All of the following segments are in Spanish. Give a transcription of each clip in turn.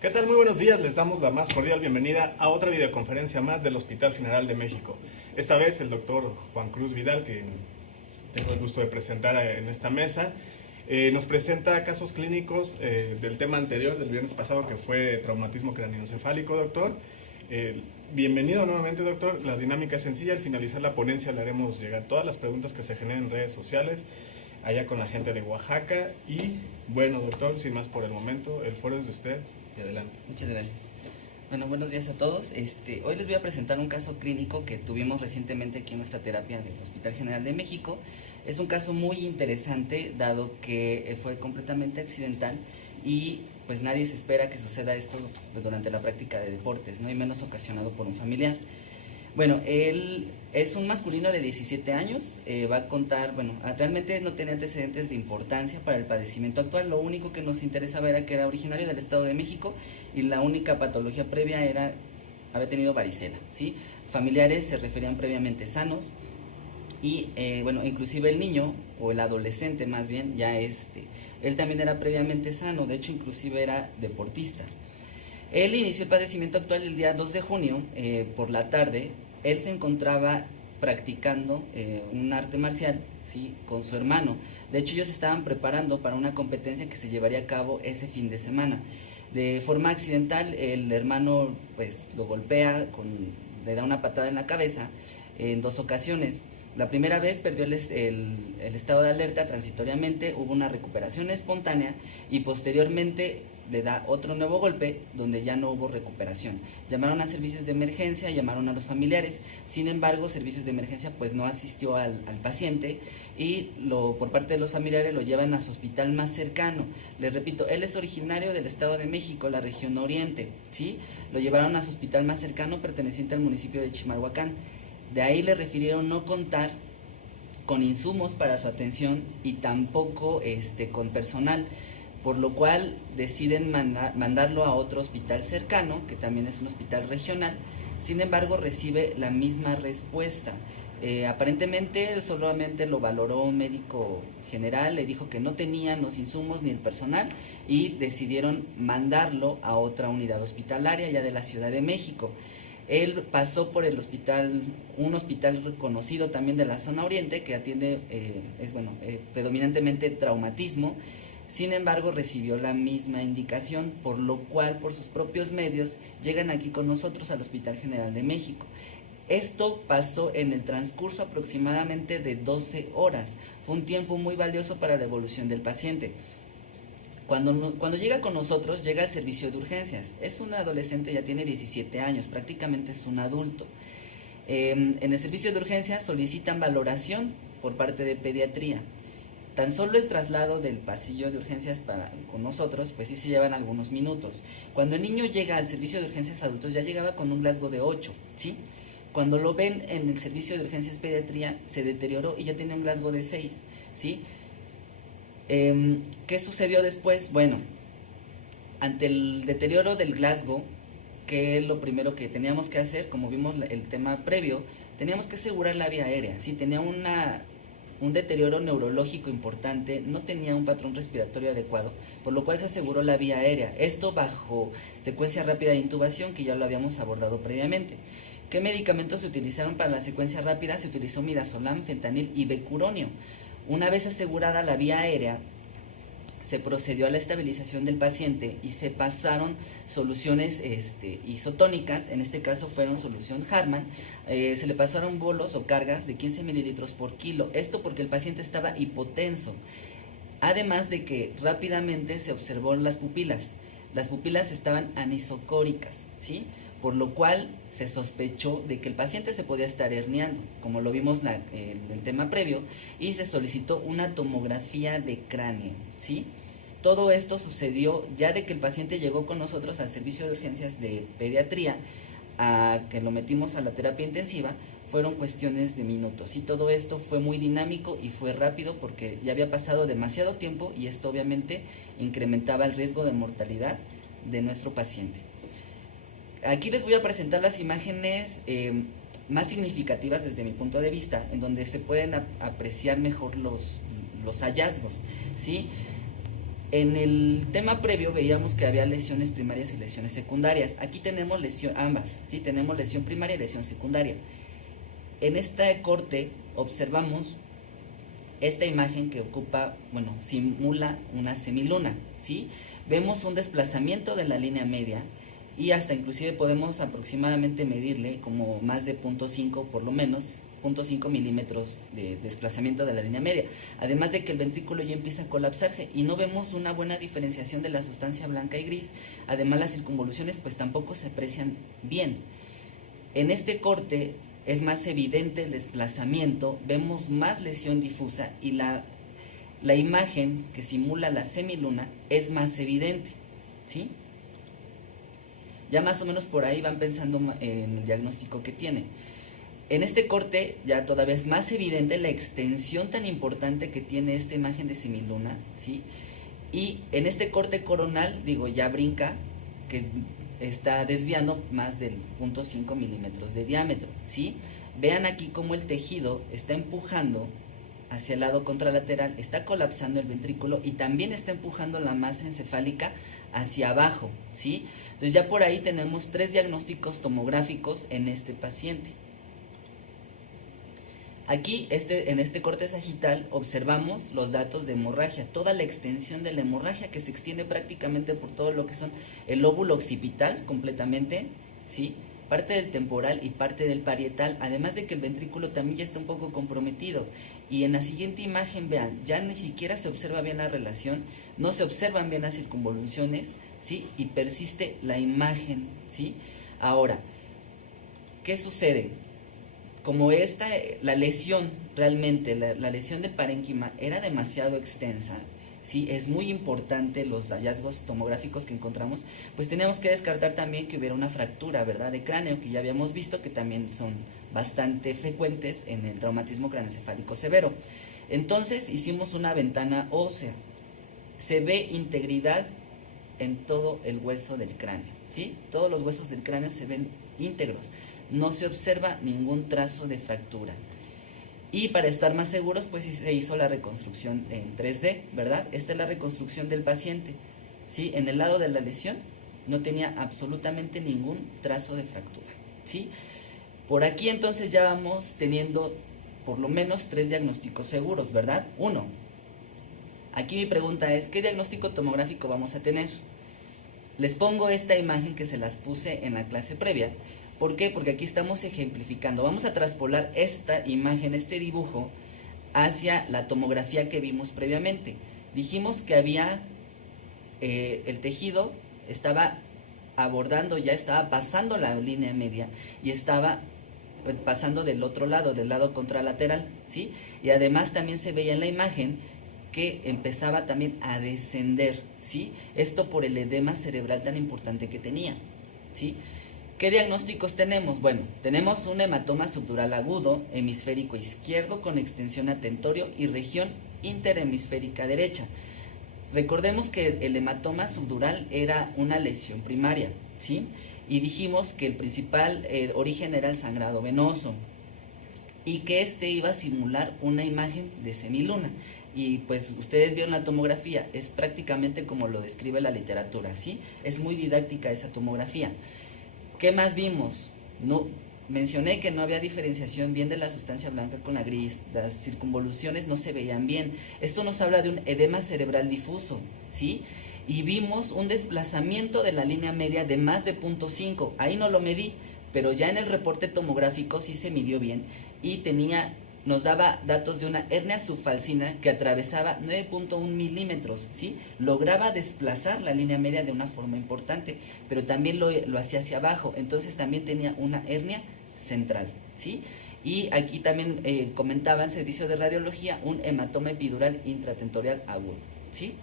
¿Qué tal? Muy buenos días, les damos la más cordial bienvenida a otra videoconferencia más del Hospital General de México. Esta vez el doctor Juan Cruz Vidal, que tengo el gusto de presentar en esta mesa, nos presenta casos clínicos del tema anterior, del viernes pasado, que fue traumatismo craneoencefálico, doctor. Bienvenido nuevamente, doctor. La dinámica es sencilla. Al finalizar la ponencia le haremos llegar todas las preguntas que se generen en redes sociales, allá con la gente de Oaxaca. Y bueno, doctor, sin más por el momento, el foro es de usted y adelante. Muchas gracias. Bueno, buenos días a todos. Hoy les voy a presentar un caso clínico que tuvimos recientemente aquí en nuestra terapia del Hospital General de México. Es un caso muy interesante, dado que fue completamente accidental y pues nadie se espera que suceda esto durante la práctica de deportes, ¿no? Y menos ocasionado por un familiar. Bueno, él es un masculino de 17 años, va a contar, realmente no tiene antecedentes de importancia para el padecimiento actual. Lo único que nos interesaba era que era originario del Estado de México y la única patología previa era haber tenido varicela, ¿sí? Familiares se referían previamente sanos y, inclusive el niño, o el adolescente más bien, él también era previamente sano, de hecho inclusive era deportista. Él inició el padecimiento actual el día 2 de junio, por la tarde. Él se encontraba practicando un arte marcial, ¿sí?, con su hermano. De hecho, ellos estaban preparando para una competencia que se llevaría a cabo ese fin de semana. De forma accidental, el hermano pues lo golpea, le da una patada en la cabeza en 2 ocasiones. La primera vez perdió el estado de alerta transitoriamente, hubo una recuperación espontánea y posteriormente le da otro nuevo golpe donde ya no hubo recuperación. Llamaron a servicios de emergencia, llamaron a los familiares. Sin embargo, servicios de emergencia pues no asistió al paciente y por parte de los familiares lo llevan a su hospital más cercano. Les repito, él es originario del Estado de México, la región oriente, ¿sí? Lo llevaron a su hospital más cercano perteneciente al municipio de Chimalhuacán. De ahí le refirieron no contar con insumos para su atención y tampoco con personal, por lo cual deciden mandarlo a otro hospital cercano, que también es un hospital regional. Sin embargo, recibe la misma respuesta. Aparentemente solamente lo valoró un médico general, le dijo que no tenían los insumos ni el personal y decidieron mandarlo a otra unidad hospitalaria ya de la Ciudad de México. Él pasó por el hospital, un hospital reconocido también de la zona oriente que atiende, predominantemente traumatismo. Sin embargo, recibió la misma indicación, por lo cual, por sus propios medios, llegan aquí con nosotros al Hospital General de México. Esto pasó en el transcurso aproximadamente de 12 horas. Fue un tiempo muy valioso para la evolución del paciente. Cuando llega con nosotros, llega al servicio de urgencias. Es un adolescente, ya tiene 17 años, prácticamente es un adulto. En el servicio de urgencias solicitan valoración por parte de pediatría. Tan solo el traslado del pasillo de urgencias con nosotros, pues sí se llevan algunos minutos. Cuando el niño llega al servicio de urgencias adultos, ya llegaba con un Glasgow de 8, ¿sí? Cuando lo ven en el servicio de urgencias pediatría, se deterioró y ya tiene un Glasgow de 6, ¿sí? ¿Qué sucedió después? Bueno, ante el deterioro del Glasgow, que es lo primero que teníamos que hacer, como vimos el tema previo, teníamos que asegurar la vía aérea. Si tenía un deterioro neurológico importante, no tenía un patrón respiratorio adecuado, por lo cual se aseguró la vía aérea. Esto bajo secuencia rápida de intubación, que ya lo habíamos abordado previamente. ¿Qué medicamentos se utilizaron para la secuencia rápida? Se utilizó midazolam, fentanil y becuronio. Una vez asegurada la vía aérea, se procedió a la estabilización del paciente y se pasaron soluciones isotónicas. En este caso fueron solución Hartmann. Se le pasaron bolos o cargas de 15 mililitros por kilo. Esto porque el paciente estaba hipotenso. Además de que rápidamente se observó las pupilas. Las pupilas estaban anisocóricas, ¿sí? Por lo cual se sospechó de que el paciente se podía estar herniando, como lo vimos en el tema previo, y se solicitó una tomografía de cráneo, ¿sí? Todo esto sucedió ya de que el paciente llegó con nosotros al servicio de urgencias de pediatría, a que lo metimos a la terapia intensiva. Fueron cuestiones de minutos y todo esto fue muy dinámico y fue rápido porque ya había pasado demasiado tiempo y esto obviamente incrementaba el riesgo de mortalidad de nuestro paciente. Aquí les voy a presentar las imágenes más significativas desde mi punto de vista, en donde se pueden apreciar mejor los hallazgos, ¿sí? En el tema previo veíamos que había lesiones primarias y lesiones secundarias. Aquí tenemos ambas, ¿sí? Tenemos lesión primaria y lesión secundaria. En este corte observamos esta imagen que simula una semiluna, ¿sí? Vemos un desplazamiento de la línea media y hasta inclusive podemos aproximadamente medirle como más de 0.5, por lo menos 0.5 milímetros de desplazamiento de la línea media, además de que el ventrículo ya empieza a colapsarse y no vemos una buena diferenciación de la sustancia blanca y gris. Además, las circunvoluciones pues tampoco se aprecian bien. En este corte es más evidente el desplazamiento, vemos más lesión difusa y la imagen que simula la semiluna es más evidente, ¿sí? Ya más o menos por ahí van pensando en el diagnóstico que tiene. En este corte ya todavía es más evidente la extensión tan importante que tiene esta imagen de semiluna, ¿sí? Y en este corte coronal, ya brinca, que está desviando más del 0.5 milímetros de diámetro, ¿sí? Vean aquí cómo el tejido está empujando hacia el lado contralateral, está colapsando el ventrículo y también está empujando la masa encefálica hacia abajo, ¿sí? Entonces ya por ahí tenemos 3 diagnósticos tomográficos en este paciente. Aquí, en este corte sagital, observamos los datos de hemorragia, toda la extensión de la hemorragia que se extiende prácticamente por todo lo que son el lóbulo occipital completamente, ¿sí? Parte del temporal y parte del parietal, además de que el ventrículo también ya está un poco comprometido. Y en la siguiente imagen, vean, ya ni siquiera se observa bien la relación, no se observan bien las circunvoluciones, ¿sí? Y persiste la imagen, ¿sí? Ahora, ¿qué sucede? Como la lesión realmente, la lesión de parénquima era demasiado extensa, ¿sí? Es muy importante los hallazgos tomográficos que encontramos, pues teníamos que descartar también que hubiera una fractura, ¿verdad?, de cráneo, que ya habíamos visto que también son bastante frecuentes en el traumatismo craneoencefálico severo. Entonces hicimos una ventana ósea, se ve integridad en todo el hueso del cráneo, ¿sí? Todos los huesos del cráneo se ven íntegros, no se observa ningún trazo de fractura. Y para estar más seguros, pues se hizo la reconstrucción en 3D, ¿verdad? Esta es la reconstrucción del paciente, ¿sí? En el lado de la lesión no tenía absolutamente ningún trazo de fractura, ¿sí? Por aquí entonces ya vamos teniendo por lo menos 3 diagnósticos seguros, ¿verdad? 1. Aquí mi pregunta es, ¿qué diagnóstico tomográfico vamos a tener? Les pongo esta imagen que se las puse en la clase previa. ¿Por qué? Porque aquí estamos ejemplificando. Vamos a traspolar esta imagen, este dibujo, hacia la tomografía que vimos previamente. Dijimos que había, el tejido estaba abordando, ya estaba pasando la línea media y estaba pasando del otro lado, del lado contralateral, ¿sí? Y además también se veía en la imagen que empezaba también a descender, ¿sí? Esto por el edema cerebral tan importante que tenía, ¿sí? ¿Qué diagnósticos tenemos? Bueno, tenemos un hematoma subdural agudo, hemisférico izquierdo con extensión a tentorio y región interhemisférica derecha. Recordemos que el hematoma subdural era una lesión primaria, ¿sí? Y dijimos que el principal origen era el sangrado venoso y que este iba a simular una imagen de semiluna. Y pues ustedes vieron la tomografía, es prácticamente como lo describe la literatura, ¿sí? Es muy didáctica esa tomografía. ¿Qué más vimos? Mencioné que no había diferenciación bien de la sustancia blanca con la gris, las circunvoluciones no se veían bien. Esto nos habla de un edema cerebral difuso, ¿sí? Y vimos un desplazamiento de la línea media de más de 0.5. Ahí no lo medí, pero ya en el reporte tomográfico sí se midió bien y nos daba datos de una hernia subfalcina que atravesaba 9.1 milímetros, ¿sí? Lograba desplazar la línea media de una forma importante, pero también lo hacía hacia abajo, entonces también tenía una hernia central, ¿sí? Y aquí también comentaba en servicio de radiología un hematoma epidural intratentorial agudo, ¿sí?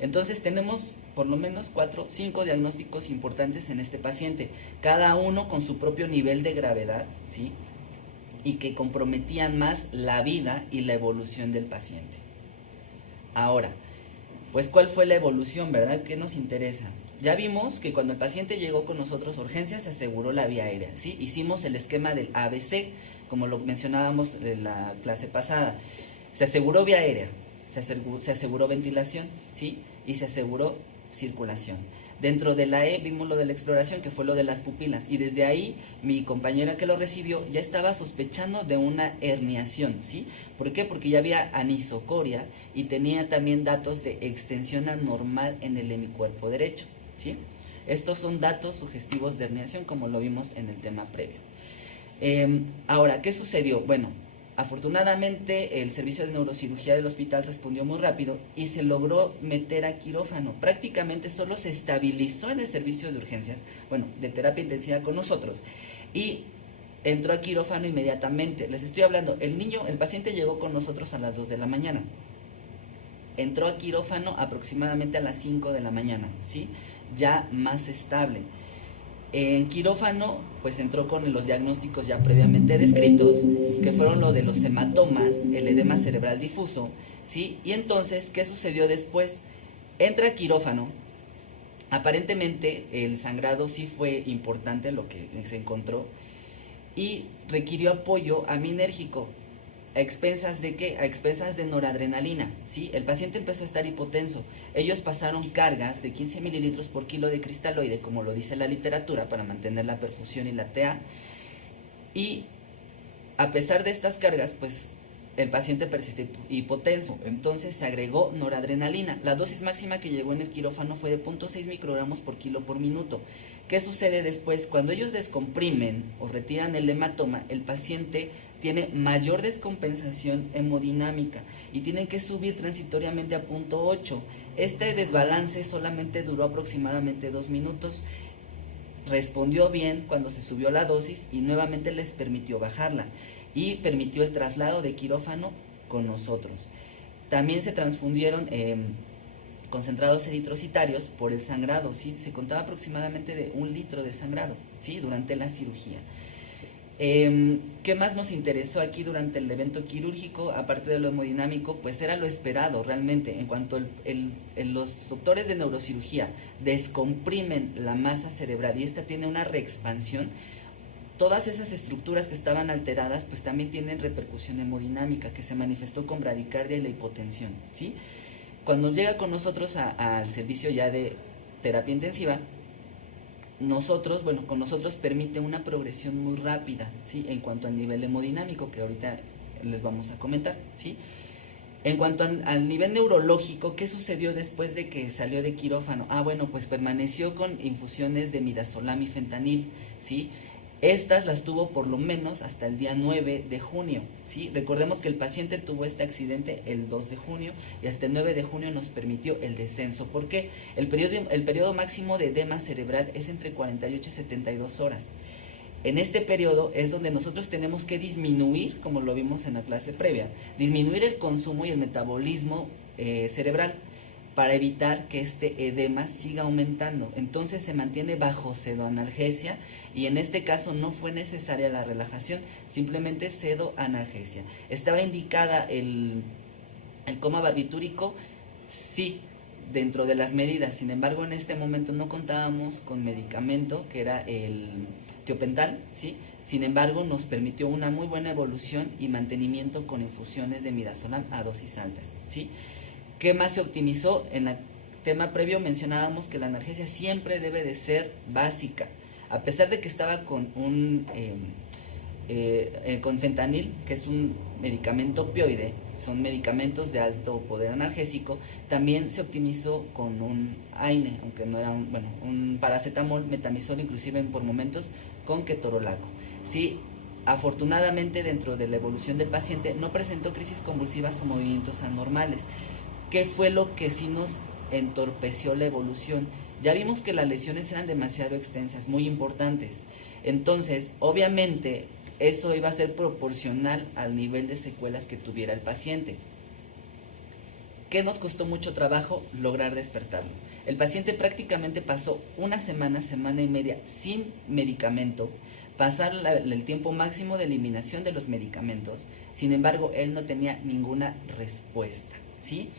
Entonces tenemos por lo menos 5 diagnósticos importantes en este paciente, cada uno con su propio nivel de gravedad, ¿sí? Y que comprometían más la vida y la evolución del paciente. Ahora, pues ¿cuál fue la evolución, verdad? ¿Qué nos interesa? Ya vimos que cuando el paciente llegó con nosotros a urgencias se aseguró la vía aérea, ¿sí? Hicimos el esquema del ABC, como lo mencionábamos en la clase pasada. Se aseguró vía aérea, se aseguró ventilación, ¿sí? y se aseguró circulación. Dentro de la E vimos lo de la exploración, que fue lo de las pupilas, y desde ahí mi compañera que lo recibió ya estaba sospechando de una herniación, ¿sí? ¿Por qué? Porque ya había anisocoria y tenía también datos de extensión anormal en el hemicuerpo derecho, ¿sí? Estos son datos sugestivos de herniación, como lo vimos en el tema previo. Ahora, ¿qué sucedió? Bueno, afortunadamente el servicio de neurocirugía del hospital respondió muy rápido y se logró meter a quirófano. Prácticamente solo se estabilizó en el servicio de urgencias, bueno, de terapia intensiva con nosotros, y entró a quirófano inmediatamente. Les estoy hablando, el paciente llegó con nosotros a las 2 de la mañana. Entró a quirófano aproximadamente a las 5 de la mañana, ¿sí? Ya más estable. En quirófano, pues entró con los diagnósticos ya previamente descritos, que fueron lo de los hematomas, el edema cerebral difuso, ¿sí? Y entonces, ¿qué sucedió después? Entra a quirófano, aparentemente el sangrado sí fue importante, lo que se encontró, y requirió apoyo aminérgico. ¿A expensas de qué? A expensas de noradrenalina, ¿sí? El paciente empezó a estar hipotenso. Ellos pasaron cargas de 15 mililitros por kilo de cristaloide, como lo dice la literatura, para mantener la perfusión y la TA. Y a pesar de estas cargas, pues el paciente persiste hipotenso. Entonces se agregó noradrenalina. La dosis máxima que llegó en el quirófano fue de 0.6 microgramos por kilo por minuto. ¿Qué sucede después? Cuando ellos descomprimen o retiran el hematoma, el paciente tiene mayor descompensación hemodinámica y tienen que subir transitoriamente a 0.8. Este desbalance solamente duró aproximadamente 2 minutos. Respondió bien cuando se subió la dosis y nuevamente les permitió bajarla y permitió el traslado de quirófano con nosotros. También se transfundieron concentrados eritrocitarios por el sangrado, ¿sí? Se contaba aproximadamente de 1 litro de sangrado, ¿sí? Durante la cirugía. ¿Qué más nos interesó aquí durante el evento quirúrgico? Aparte de lo hemodinámico, pues era lo esperado realmente. En cuanto los doctores de neurocirugía descomprimen la masa cerebral y esta tiene una reexpansión, todas esas estructuras que estaban alteradas pues también tienen repercusión hemodinámica que se manifestó con bradicardia y la hipotensión, ¿sí? Cuando llega con nosotros al servicio ya de terapia intensiva, con nosotros permite una progresión muy rápida, ¿sí? En cuanto al nivel hemodinámico, que ahorita les vamos a comentar, ¿sí? En cuanto al nivel neurológico, ¿qué sucedió después de que salió de quirófano? Bueno, pues permaneció con infusiones de midazolam y fentanil, ¿sí? Estas las tuvo por lo menos hasta el día 9 de junio, ¿sí? Recordemos que el paciente tuvo este accidente el 2 de junio y hasta el 9 de junio nos permitió el descenso. ¿Por qué? El periodo máximo de edema cerebral es entre 48 y 72 horas. En este periodo es donde nosotros tenemos que disminuir, como lo vimos en la clase previa, disminuir el consumo y el metabolismo cerebral para evitar que este edema siga aumentando. Entonces se mantiene bajo pseudoanalgesia y en este caso no fue necesaria la relajación, simplemente pseudoanalgesia. ¿Estaba indicada el coma barbitúrico? Sí, dentro de las medidas. Sin embargo, en este momento no contábamos con medicamento, que era el tiopental, ¿sí? Sin embargo, nos permitió una muy buena evolución y mantenimiento con infusiones de midazolam a dosis altas, ¿sí? ¿Qué más se optimizó? En el tema previo mencionábamos que la analgesia siempre debe de ser básica. A pesar de que estaba con con fentanil, que es un medicamento opioide, son medicamentos de alto poder analgésico, también se optimizó con un AINE, aunque no era un paracetamol, metamizol, inclusive por momentos con ketorolaco. Sí, afortunadamente dentro de la evolución del paciente no presentó crisis convulsivas o movimientos anormales. ¿Qué fue lo que sí nos entorpeció la evolución? Ya vimos que las lesiones eran demasiado extensas, muy importantes. Entonces, obviamente, eso iba a ser proporcional al nivel de secuelas que tuviera el paciente. ¿Qué nos costó mucho trabajo? Lograr despertarlo. El paciente prácticamente pasó una semana, semana y media sin medicamento, pasar el tiempo máximo de eliminación de los medicamentos. Sin embargo, él no tenía ninguna respuesta, ¿sí?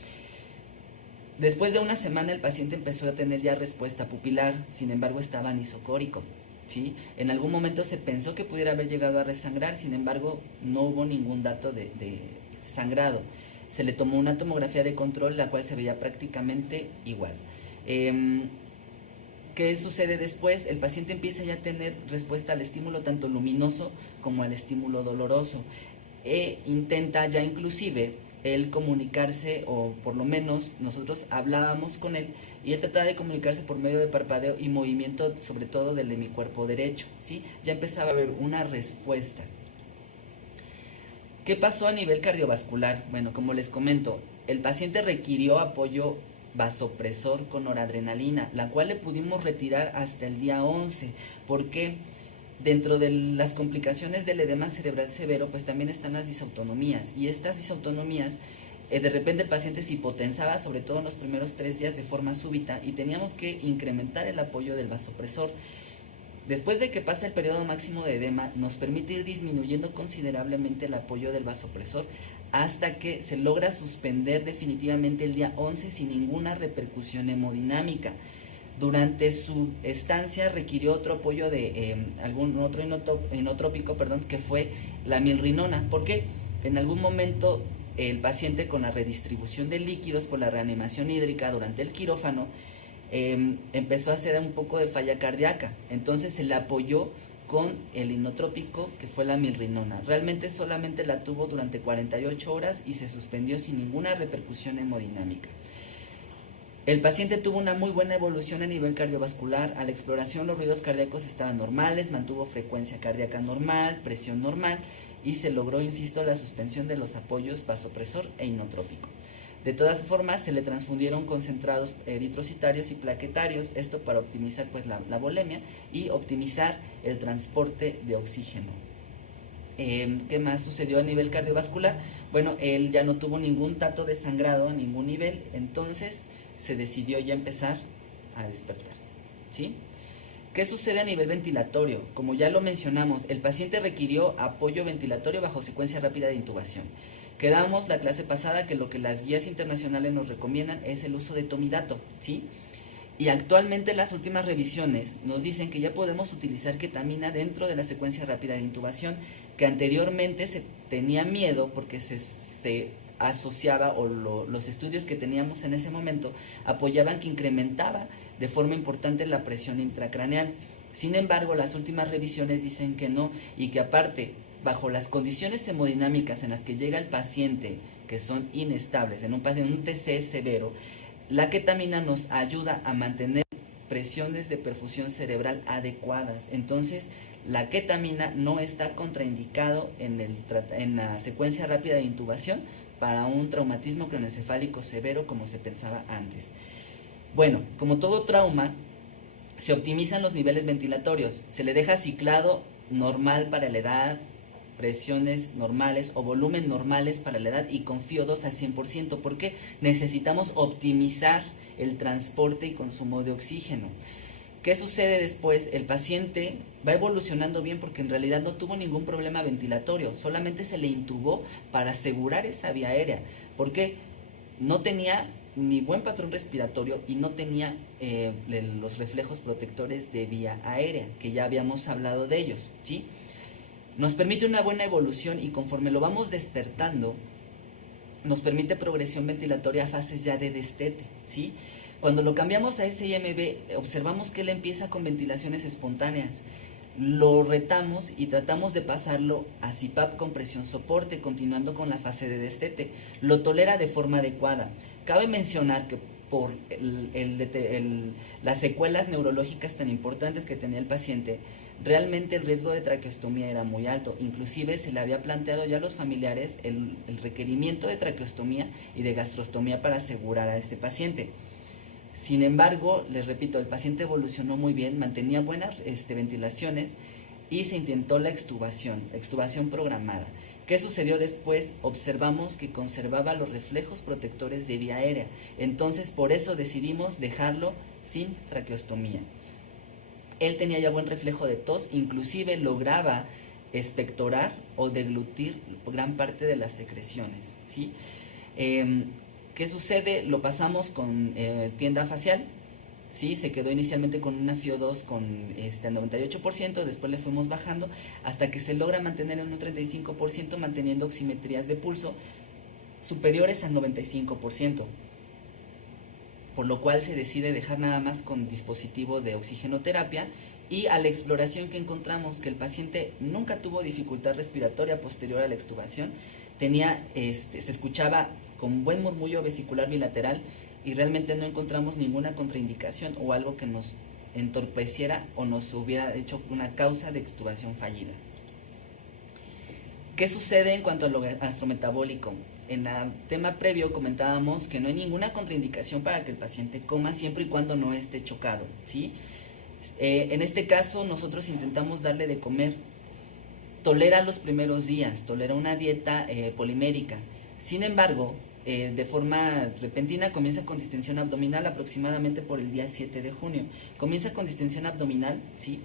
Después de una semana el paciente empezó a tener ya respuesta pupilar, sin embargo estaba anisocórico, ¿sí? En algún momento se pensó que pudiera haber llegado a resangrar, sin embargo no hubo ningún dato de sangrado. se le tomó una tomografía de control, la cual se veía prácticamente igual. ¿Qué sucede después? El paciente empieza ya a tener respuesta al estímulo tanto luminoso como al estímulo doloroso, e intenta ya inclusive él comunicarse, o por lo menos nosotros hablábamos con él y él trataba de comunicarse por medio de parpadeo y movimiento, sobre todo del hemicuerpo derecho, ¿sí? Ya empezaba a haber una respuesta. ¿Qué pasó a nivel cardiovascular? Bueno, como les comento, el paciente requirió apoyo vasopresor con noradrenalina, la cual le pudimos retirar hasta el día 11. ¿Por qué? Dentro de las complicaciones del edema cerebral severo, pues también están las disautonomías, y estas disautonomías, de repente el paciente se hipotensaba, sobre todo en los primeros 3 días de forma súbita, y teníamos que incrementar el apoyo del vasopresor. Después de que pasa el periodo máximo de edema, nos permite ir disminuyendo considerablemente el apoyo del vasopresor hasta que se logra suspender definitivamente el día 11 sin ninguna repercusión hemodinámica. Durante su estancia requirió otro apoyo de algún otro inotrópico, que fue la milrinona, porque en algún momento el paciente, con la redistribución de líquidos por la reanimación hídrica durante el quirófano, empezó a hacer un poco de falla cardíaca. Entonces se le apoyó con el inotrópico, que fue la milrinona. Realmente solamente la tuvo durante 48 horas y se suspendió sin ninguna repercusión hemodinámica. El paciente tuvo una muy buena evolución a nivel cardiovascular. A la exploración los ruidos cardíacos estaban normales, mantuvo frecuencia cardíaca normal, presión normal, y se logró, insisto, la suspensión de los apoyos vasopresor e inotrópico. De todas formas, se le transfundieron concentrados eritrocitarios y plaquetarios, esto para optimizar pues la volemia y optimizar el transporte de oxígeno. ¿Qué más sucedió a nivel cardiovascular? Bueno, él ya no tuvo ningún dato de sangrado a ningún nivel, entonces se decidió ya empezar a despertar, ¿sí? ¿Qué sucede a nivel ventilatorio? Como ya lo mencionamos, el paciente requirió apoyo ventilatorio bajo secuencia rápida de intubación. Quedamos la clase pasada que lo que las guías internacionales nos recomiendan es el uso de tomidato, ¿sí? Y actualmente las últimas revisiones nos dicen que ya podemos utilizar ketamina dentro de la secuencia rápida de intubación, que anteriormente se tenía miedo porque se asociaba, o los estudios que teníamos en ese momento apoyaban que incrementaba de forma importante la presión intracraneal. Sin embargo, las últimas revisiones dicen que no, y que aparte, bajo las condiciones hemodinámicas en las que llega el paciente, que son inestables, en un TC severo, la ketamina nos ayuda a mantener presiones de perfusión cerebral adecuadas. Entonces, la ketamina no está contraindicado en la secuencia rápida de intubación para un traumatismo craneoencefálico severo como se pensaba antes. Bueno, como todo trauma, se optimizan los niveles ventilatorios, se le deja ciclado normal para la edad, presiones normales o volumen normales para la edad y con FiO2 al 100%, porque necesitamos optimizar el transporte y consumo de oxígeno. ¿Qué sucede después? El paciente va evolucionando bien porque en realidad no tuvo ningún problema ventilatorio, solamente se le intubó para asegurar esa vía aérea, porque no tenía ni buen patrón respiratorio y no tenía los reflejos protectores de vía aérea, que ya habíamos hablado de ellos, ¿sí? Nos permite una buena evolución y conforme lo vamos despertando, nos permite progresión ventilatoria a fases ya de destete, ¿sí? Cuando lo cambiamos a SIMB, observamos que él empieza con ventilaciones espontáneas. Lo retamos y tratamos de pasarlo a CPAP con presión soporte, continuando con la fase de destete. Lo tolera de forma adecuada. Cabe mencionar que por las secuelas neurológicas tan importantes que tenía el paciente, realmente el riesgo de traqueostomía era muy alto. Inclusive se le había planteado ya a los familiares el requerimiento de traqueostomía y de gastrostomía para asegurar a este paciente. Sin embargo, les repito, el paciente evolucionó muy bien, mantenía buenas ventilaciones y se intentó la extubación programada. ¿Qué sucedió después? Observamos que conservaba los reflejos protectores de vía aérea, entonces por eso decidimos dejarlo sin traqueostomía. Él tenía ya buen reflejo de tos, inclusive lograba expectorar o deglutir gran parte de las secreciones, ¿sí? ¿Qué sucede? Lo pasamos con tienda facial, ¿sí? Se quedó inicialmente con una FiO2 con al 98%, después le fuimos bajando hasta que se logra mantener en un 35%, manteniendo oximetrías de pulso superiores al 95%, por lo cual se decide dejar nada más con dispositivo de oxigenoterapia. Y a la exploración que encontramos que el paciente nunca tuvo dificultad respiratoria posterior a la extubación, se escuchaba con buen murmullo vesicular bilateral y realmente no encontramos ninguna contraindicación o algo que nos entorpeciera o nos hubiera hecho una causa de extubación fallida. ¿Qué sucede en cuanto a lo gastrometabólico? En el tema previo comentábamos que no hay ninguna contraindicación para que el paciente coma siempre y cuando no esté chocado, ¿sí? En este caso nosotros intentamos darle de comer. Tolera los primeros días, tolera una dieta polimérica. Sin embargo, de forma repentina comienza con distensión abdominal aproximadamente por el día 7 de junio. Comienza con distensión abdominal, ¿sí?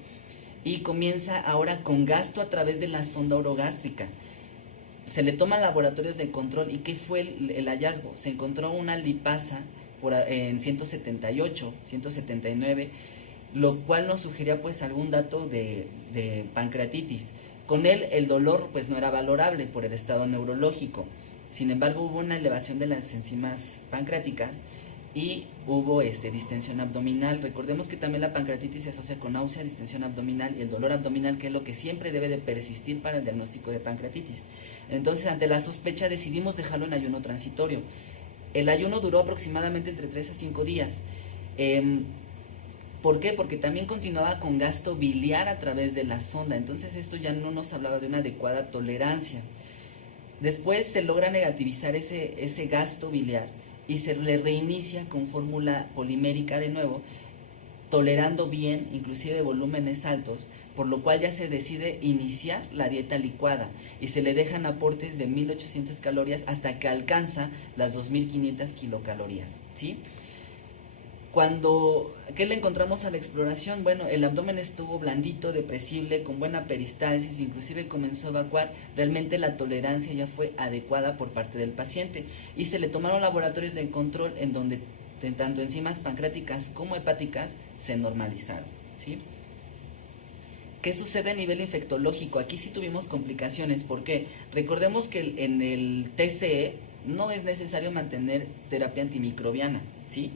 Y comienza ahora con gasto a través de la sonda orogástrica. Se le toman laboratorios de control. ¿Y qué fue el hallazgo? Se encontró una lipasa en 178, 179, lo cual nos sugería pues algún dato de pancreatitis. Con él el dolor pues no era valorable por el estado neurológico. Sin embargo hubo una elevación de las enzimas pancreáticas y hubo distensión abdominal. Recordemos que también la pancreatitis se asocia con náusea, distensión abdominal y el dolor abdominal, que es lo que siempre debe de persistir para el diagnóstico de pancreatitis. Entonces, ante la sospecha decidimos dejarlo en ayuno transitorio. El ayuno duró aproximadamente entre 3 a 5 días. ¿Por qué? Porque también continuaba con gasto biliar a través de la sonda. Entonces esto ya no nos hablaba de una adecuada tolerancia. Después se logra negativizar ese gasto biliar y se le reinicia con fórmula polimérica de nuevo, tolerando bien, inclusive volúmenes altos, por lo cual ya se decide iniciar la dieta licuada y se le dejan aportes de 1800 calorías hasta que alcanza las 2500 kilocalorías, ¿sí? ¿Qué le encontramos a la exploración? Bueno, el abdomen estuvo blandito, depresible, con buena peristalsis, inclusive comenzó a evacuar. Realmente la tolerancia ya fue adecuada por parte del paciente y se le tomaron laboratorios de control en donde tanto enzimas pancreáticas como hepáticas se normalizaron, ¿sí? ¿Qué sucede a nivel infectológico? Aquí sí tuvimos complicaciones. ¿Por qué? Recordemos que en el TCE no es necesario mantener terapia antimicrobiana, ¿sí?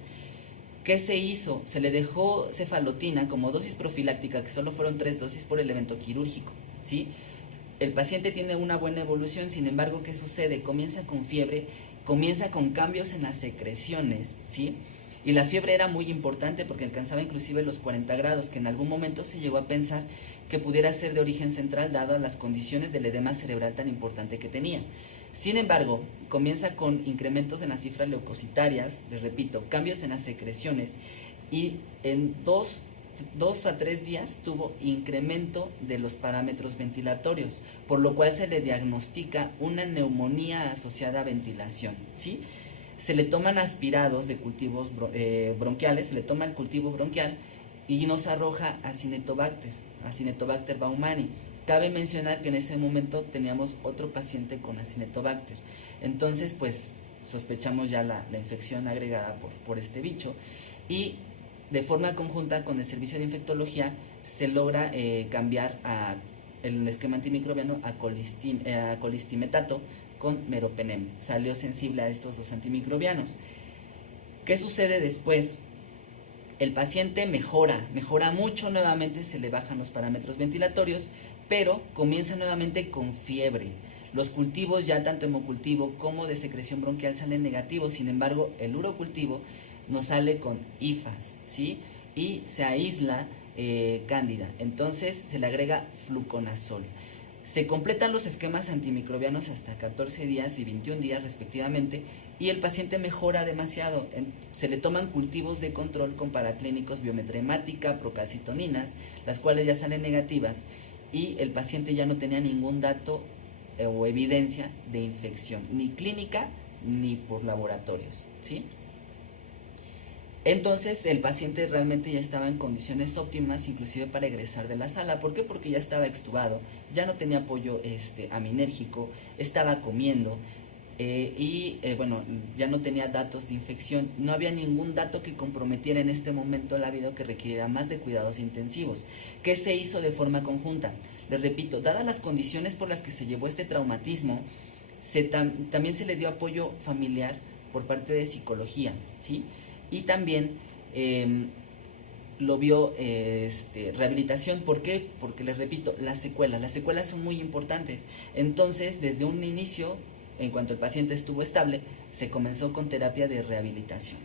¿Qué se hizo? Se le dejó cefalotina como dosis profiláctica, que solo fueron 3 dosis por el evento quirúrgico, ¿sí? El paciente tiene una buena evolución. Sin embargo, ¿qué sucede? Comienza con fiebre, comienza con cambios en las secreciones, ¿sí? Y la fiebre era muy importante porque alcanzaba inclusive los 40 grados, que en algún momento se llegó a pensar que pudiera ser de origen central, dado las condiciones del edema cerebral tan importante que tenía. Sin embargo, comienza con incrementos en las cifras leucocitarias, les repito, cambios en las secreciones, y en 2 a 3 días tuvo incremento de los parámetros ventilatorios, por lo cual se le diagnostica una neumonía asociada a ventilación, ¿sí? Se le toman aspirados de cultivos bronquiales, se le toma el cultivo bronquial y nos arroja Acinetobacter baumannii. Cabe mencionar que en ese momento teníamos otro paciente con Acinetobacter. Entonces, pues, sospechamos ya la infección agregada por este bicho, y de forma conjunta con el servicio de infectología se logra cambiar el esquema antimicrobiano a colistimetato con meropenem. Salió sensible a estos 2 antimicrobianos. ¿Qué sucede después? El paciente mejora mucho, nuevamente se le bajan los parámetros ventilatorios, pero comienza nuevamente con fiebre. Los cultivos, ya tanto hemocultivo como de secreción bronquial, salen negativos. Sin embargo, el urocultivo nos sale con IFAS, ¿sí? Y se aísla cándida. Entonces se le agrega fluconazol. Se completan los esquemas antimicrobianos hasta 14 días y 21 días respectivamente, y el paciente mejora demasiado. Se le toman cultivos de control con paraclínicos, biometría hemática, procalcitoninas, las cuales ya salen negativas, y el paciente ya no tenía ningún dato o evidencia de infección, ni clínica ni por laboratorios, ¿sí? Entonces el paciente realmente ya estaba en condiciones óptimas, inclusive para egresar de la sala. ¿Por qué? Porque ya estaba extubado, ya no tenía apoyo aminérgico, estaba comiendo ya no tenía datos de infección. No había ningún dato que comprometiera en este momento la vida o que requiriera más de cuidados intensivos. ¿Qué se hizo de forma conjunta? Les repito, dadas las condiciones por las que se llevó este traumatismo, También se le dio apoyo familiar por parte de psicología, ¿sí? Y también lo vio rehabilitación. ¿Por qué? Porque les repito, las secuelas son muy importantes. Entonces, desde un inicio, en cuanto el paciente estuvo estable, se comenzó con terapia de rehabilitación.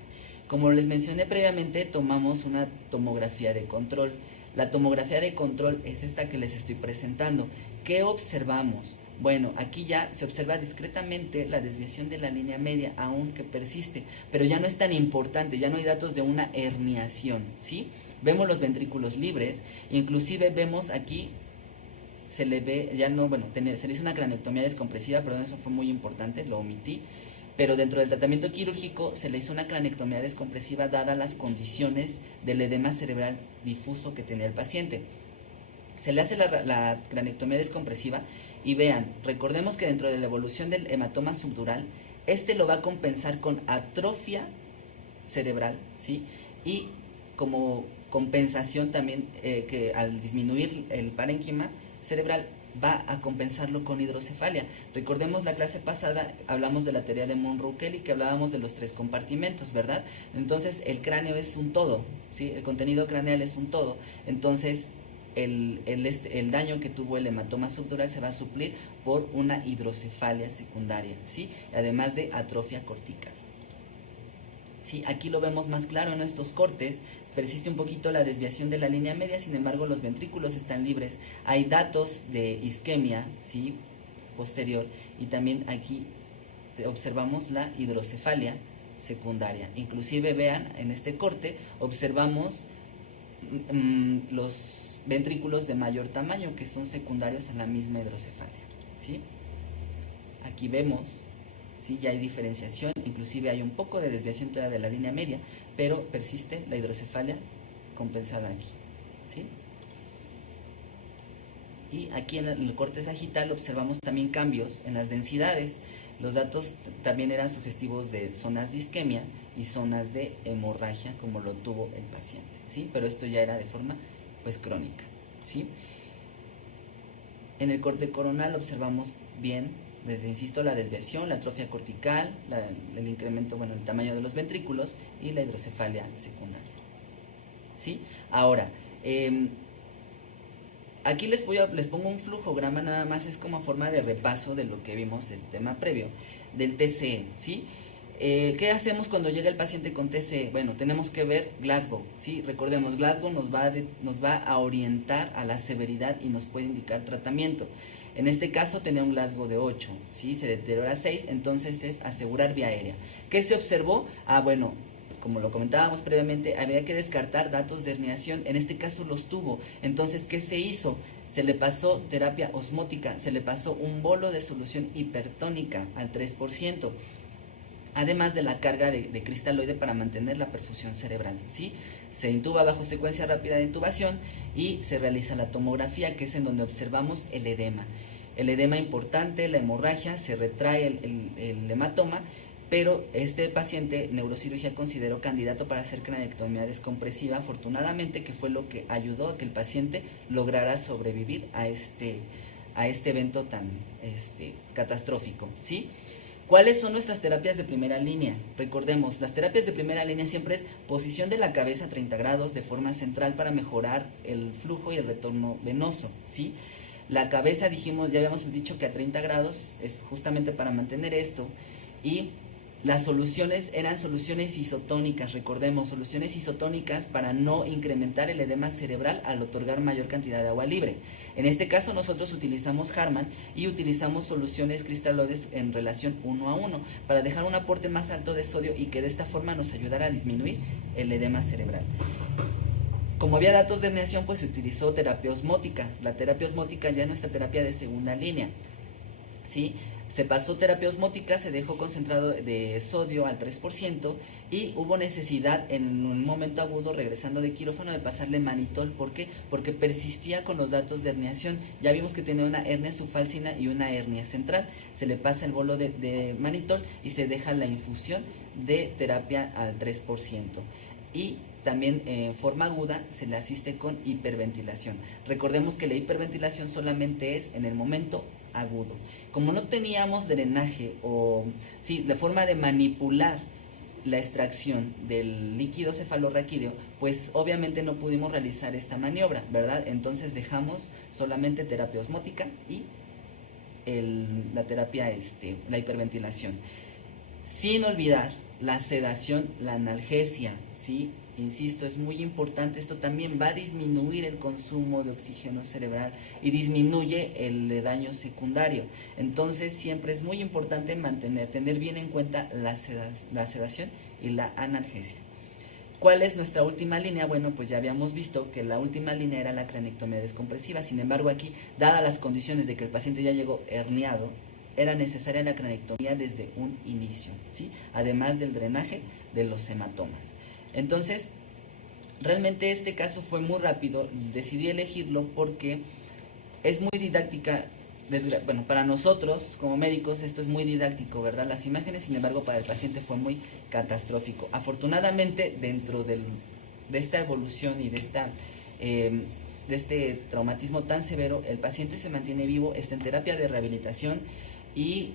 Como les mencioné previamente, tomamos una tomografía de control. La tomografía de control es esta que les estoy presentando. ¿Qué observamos? Bueno, aquí ya se observa discretamente la desviación de la línea media, aunque persiste, pero ya no es tan importante, ya no hay datos de una herniación, ¿sí? Vemos los ventrículos libres, inclusive vemos aquí, se le ve, ya no, bueno, se le hizo una craneectomía descompresiva, perdón, eso fue muy importante, lo omití, pero dentro del tratamiento quirúrgico se le hizo una craneectomía descompresiva dadas las condiciones del edema cerebral difuso que tenía el paciente. Se le hace la craneectomía descompresiva y vean, recordemos que dentro de la evolución del hematoma subdural, lo va a compensar con atrofia cerebral, ¿sí? Y como compensación también, que al disminuir el parénquima cerebral, va a compensarlo con hidrocefalia. Recordemos la clase pasada, hablamos de la teoría de Monroe-Kelly, que hablábamos de los 3 compartimentos, ¿verdad? Entonces, el cráneo es un todo, ¿sí? El contenido craneal es un todo. Entonces, el daño que tuvo el hematoma subdural se va a suplir por una hidrocefalia secundaria, ¿sí? Además de atrofia cortical. ¿Sí? Aquí lo vemos más claro en estos cortes, persiste un poquito la desviación de la línea media, sin embargo los ventrículos están libres, hay datos de isquemia, ¿sí? Posterior, y también aquí observamos la hidrocefalia secundaria. Inclusive vean, en este corte observamos los ventrículos de mayor tamaño que son secundarios a la misma hidrocefalia, ¿sí? Aquí vemos, ¿sí? Ya hay diferenciación, inclusive hay un poco de desviación todavía de la línea media, pero persiste la hidrocefalia compensada aquí, ¿sí? Y aquí en el corte sagital observamos también cambios en las densidades. Los datos también eran sugestivos de zonas de isquemia y zonas de hemorragia, como lo tuvo el paciente, ¿sí? Pero esto ya era de forma, pues, crónica, ¿sí? En el corte coronal observamos bien, insisto, la desviación, la atrofia cortical, el incremento, bueno, el tamaño de los ventrículos y la hidrocefalia secundaria, ¿sí? Ahora, aquí les pongo un flujograma, nada más es como forma de repaso de lo que vimos el tema previo del TCE, ¿sí? ¿Qué hacemos cuando llega el paciente con TCE? Bueno, tenemos que ver Glasgow, ¿sí? Recordemos, Glasgow nos va a orientar a la severidad y nos puede indicar tratamiento. En este caso tenía un Glasgow de 8, ¿sí? Se deteriora a 6, entonces es asegurar vía aérea. ¿Qué se observó? Bueno, como lo comentábamos previamente, había que descartar datos de herniación, en este caso los tuvo. Entonces, ¿qué se hizo? Se le pasó terapia osmótica, se le pasó un bolo de solución hipertónica al 3%, además de la carga de cristaloide para mantener la perfusión cerebral, ¿sí? Se intuba bajo secuencia rápida de intubación y se realiza la tomografía, que es en donde observamos el edema. El edema importante, la hemorragia, se retrae el hematoma, pero este paciente neurocirugía consideró candidato para hacer craneectomía descompresiva, afortunadamente, que fue lo que ayudó a que el paciente lograra sobrevivir a este evento tan catastrófico, ¿sí? ¿Cuáles son nuestras terapias de primera línea? Recordemos, las terapias de primera línea siempre es posición de la cabeza a 30 grados de forma central para mejorar el flujo y el retorno venoso, ¿sí? La cabeza, dijimos, ya habíamos dicho que a 30 grados es justamente para mantener esto, y las soluciones eran soluciones isotónicas, recordemos, soluciones isotónicas para no incrementar el edema cerebral al otorgar mayor cantidad de agua libre. En este caso nosotros utilizamos Harman y utilizamos soluciones cristaloides en relación 1:1 para dejar un aporte más alto de sodio y que de esta forma nos ayudara a disminuir el edema cerebral. Como había datos de herniación, pues se utilizó terapia osmótica. La terapia osmótica ya no es terapia de segunda línea, ¿sí? Se pasó terapia osmótica, se dejó concentrado de sodio al 3% y hubo necesidad en un momento agudo, regresando de quirófano, de pasarle manitol. ¿Por qué? Porque persistía con los datos de herniación. Ya vimos que tenía una hernia subfalcina y una hernia central. Se le pasa el bolo de manitol y se deja la infusión de terapia al 3%. Y también en forma aguda se le asiste con hiperventilación. Recordemos que la hiperventilación solamente es en el momento agudo. Como no teníamos drenaje o sí, la forma de manipular la extracción del líquido cefalorraquídeo, pues obviamente no pudimos realizar esta maniobra, ¿verdad? Entonces dejamos solamente terapia osmótica y la terapia, la hiperventilación. Sin olvidar la sedación, la analgesia, ¿sí? Insisto, es muy importante, esto también va a disminuir el consumo de oxígeno cerebral y disminuye el daño secundario. Entonces siempre es muy importante tener bien en cuenta la sedación y la analgesia. ¿Cuál es nuestra última línea? Bueno, pues ya habíamos visto que la última línea era la cranectomía descompresiva. Sin embargo, aquí, dadas las condiciones de que el paciente ya llegó herniado, era necesaria la cranectomía desde un inicio, ¿sí? Además del drenaje de los hematomas. Entonces, realmente este caso fue muy rápido. Decidí elegirlo porque es muy didáctica. Bueno, para nosotros como médicos esto es muy didáctico, ¿verdad? Las imágenes, sin embargo, para el paciente fue muy catastrófico. Afortunadamente, dentro de esta evolución y de este traumatismo tan severo, el paciente se mantiene vivo, está en terapia de rehabilitación y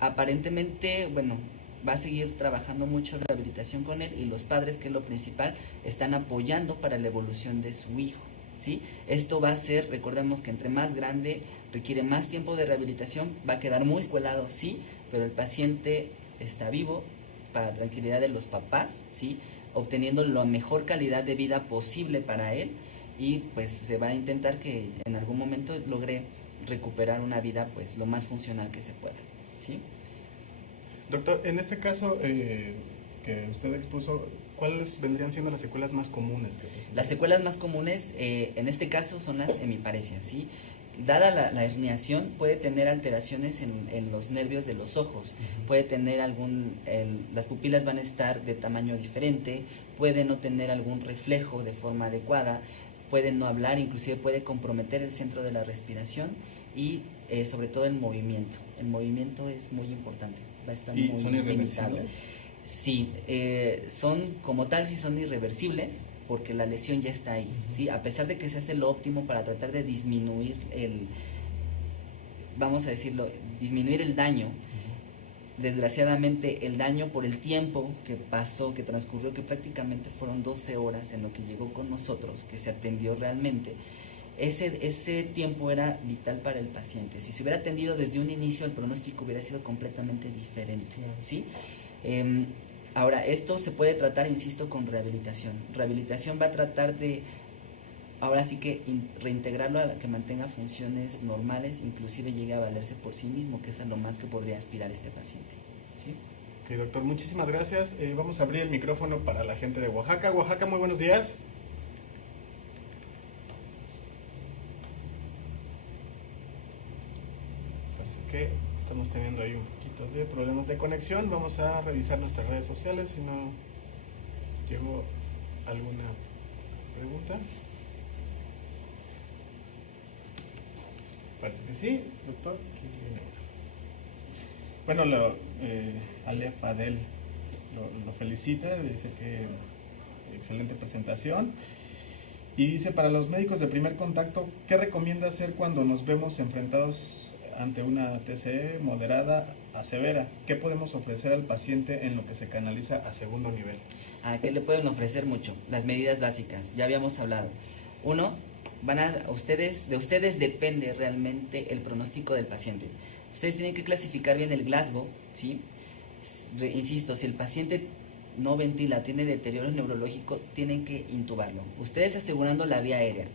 aparentemente, bueno, va a seguir trabajando mucho en rehabilitación con él, y los padres, que es lo principal, están apoyando para la evolución de su hijo, ¿sí? Esto va a ser, recordemos que entre más grande requiere más tiempo de rehabilitación, va a quedar muy escuelado, sí, pero el paciente está vivo para tranquilidad de los papás, ¿sí? Obteniendo la mejor calidad de vida posible para él, y pues se va a intentar que en algún momento logre recuperar una vida pues lo más funcional que se pueda, ¿sí? Doctor, en este caso que usted expuso, ¿cuáles vendrían siendo las secuelas más comunes que presentan? Las secuelas más comunes en este caso son las hemiparesias, ¿sí? Dada la herniación, puede tener alteraciones en los nervios de los ojos, puede tener las pupilas van a estar de tamaño diferente, puede no tener algún reflejo de forma adecuada, puede no hablar, inclusive puede comprometer el centro de la respiración y sobre todo el movimiento. El movimiento es muy importante, va a estar muy ¿son limitado. irreversibles? Sí, son como tal, sí son irreversibles, porque la lesión ya está ahí, ¿sí? A pesar de que se hace lo óptimo para tratar de disminuir vamos a decirlo, disminuir el daño. Desgraciadamente el daño por el tiempo que pasó, que transcurrió, que prácticamente fueron 12 horas en lo que llegó con nosotros, que se atendió realmente, ese tiempo era vital para el paciente. Si se hubiera atendido desde un inicio, el pronóstico hubiera sido completamente diferente, ¿sí? Ahora, esto se puede tratar, insisto, con rehabilitación. Rehabilitación va a tratar de, ahora sí que reintegrarlo a que mantenga funciones normales, inclusive llegue a valerse por sí mismo, que es a lo más que podría aspirar este paciente, ¿sí? Ok, doctor, muchísimas gracias. Vamos a abrir el micrófono para la gente de Oaxaca. Oaxaca, muy buenos días. Parece que estamos teniendo ahí un poquito de problemas de conexión. Vamos a revisar nuestras redes sociales si no llegó alguna pregunta. Parece que sí, doctor. Aquí viene. Bueno, Ale Fadel lo felicita, dice que excelente presentación. Y dice, para los médicos de primer contacto, ¿qué recomienda hacer cuando nos vemos enfrentados ante una TCE moderada a severa? ¿Qué podemos ofrecer al paciente en lo que se canaliza a segundo nivel? ¿A qué le pueden ofrecer? Mucho. Las medidas básicas, ya habíamos hablado. Uno, de ustedes depende realmente el pronóstico del paciente. Ustedes tienen que clasificar bien el Glasgow, ¿sí? Insisto, si el paciente no ventila, tiene deterioro neurológico, tienen que intubarlo. Ustedes asegurando la vía aérea,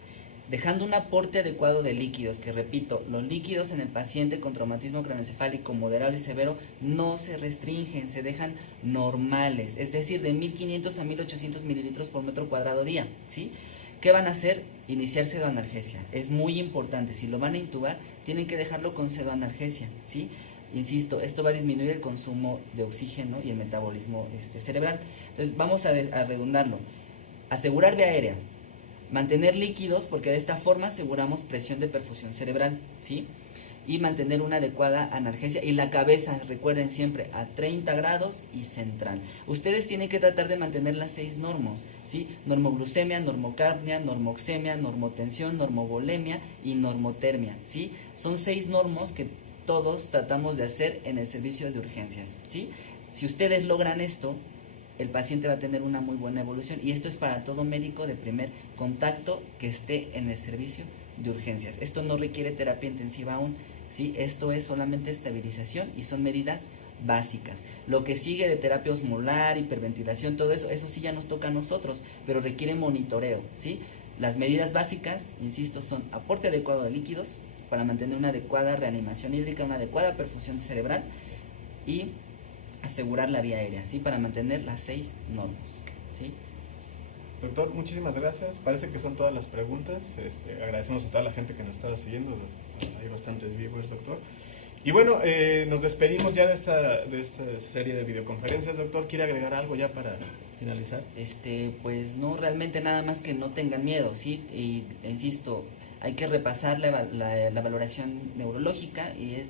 dejando un aporte adecuado de líquidos, que repito, los líquidos en el paciente con traumatismo craneoencefálico moderado y severo no se restringen, se dejan normales, es decir, de 1500 a 1800 mililitros por metro cuadrado día, ¿sí? ¿Qué van a hacer? Iniciar pseudoanalgesia. Es muy importante, si lo van a intubar, tienen que dejarlo con pseudoanalgesia, ¿sí? Insisto, esto va a disminuir el consumo de oxígeno y el metabolismo cerebral. Entonces vamos a redundarlo. Asegurar vía aérea, mantener líquidos, porque de esta forma aseguramos presión de perfusión cerebral, ¿sí? y mantener una adecuada analgesia y la cabeza, recuerden siempre, a 30 grados y central. Ustedes tienen que tratar de mantener las 6 normos, ¿sí? Normoglucemia, normocapnia, normoxemia, normotensión, normovolemia y normotermia, ¿sí? Son 6 normos que todos tratamos de hacer en el servicio de urgencias, ¿sí? Si ustedes logran esto, el paciente va a tener una muy buena evolución, y esto es para todo médico de primer contacto que esté en el servicio de urgencias. Esto no requiere terapia intensiva aún, ¿sí? Esto es solamente estabilización y son medidas básicas. Lo que sigue de terapia osmolar, hiperventilación, todo eso, eso sí ya nos toca a nosotros, pero requiere monitoreo, ¿sí? Las medidas básicas, insisto, son aporte adecuado de líquidos para mantener una adecuada reanimación hídrica, una adecuada perfusión cerebral y asegurar la vía aérea, ¿sí? Para mantener las 6 normas, ¿sí? Doctor, muchísimas gracias. Parece que son todas las preguntas. Agradecemos a toda la gente que nos está siguiendo. Hay bastantes viewers, doctor. Y bueno, nos despedimos ya de esta serie de videoconferencias. Doctor, ¿quiere agregar algo ya para finalizar? Pues no, realmente nada más que no tengan miedo, ¿sí? Y insisto, hay que repasar la valoración neurológica y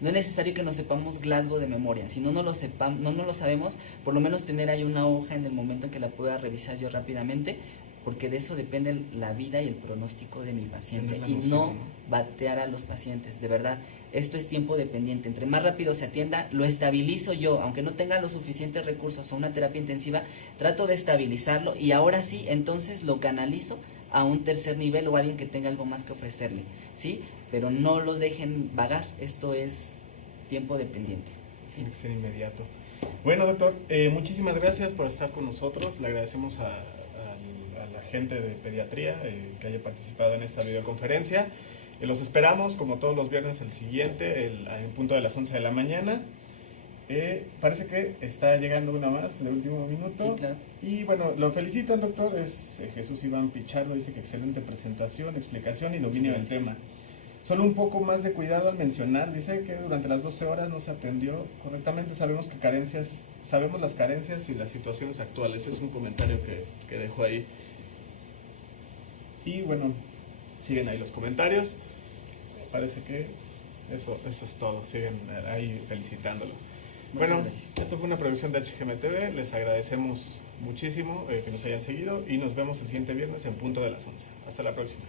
no es necesario que nos sepamos Glasgow de memoria. Si no nos lo sabemos, por lo menos tener ahí una hoja en el momento en que la pueda revisar yo rápidamente, porque de eso depende la vida y el pronóstico de mi paciente, y no batear a los pacientes, de verdad. Esto es tiempo dependiente. Entre más rápido se atienda, lo estabilizo yo, aunque no tenga los suficientes recursos o una terapia intensiva, trato de estabilizarlo y ahora sí, entonces lo canalizo a un tercer nivel o alguien que tenga algo más que ofrecerle, ¿sí? Pero no los dejen vagar, esto es tiempo dependiente, ¿sí? Tiene que ser inmediato. Bueno, doctor, muchísimas gracias por estar con nosotros. Le agradecemos a la gente de pediatría que haya participado en esta videoconferencia. Los esperamos, como todos los viernes, el siguiente, en punto de las 11 de la mañana. Parece que está llegando una más de último minuto. Sí, claro. Y bueno, lo felicitan, doctor. Es Jesús Iván Pichardo. Dice que excelente presentación, explicación y dominio del tema. Solo un poco más de cuidado al mencionar. Dice que durante las 12 horas no se atendió correctamente. Sabemos las carencias y las situaciones actuales. Es un comentario que dejó ahí. Y bueno, siguen ahí los comentarios. Parece que eso es todo. Siguen ahí felicitándolo. Bueno, esto fue una producción de HGMTV. Les agradecemos muchísimo que nos hayan seguido y nos vemos el siguiente viernes en punto de las 11. Hasta la próxima.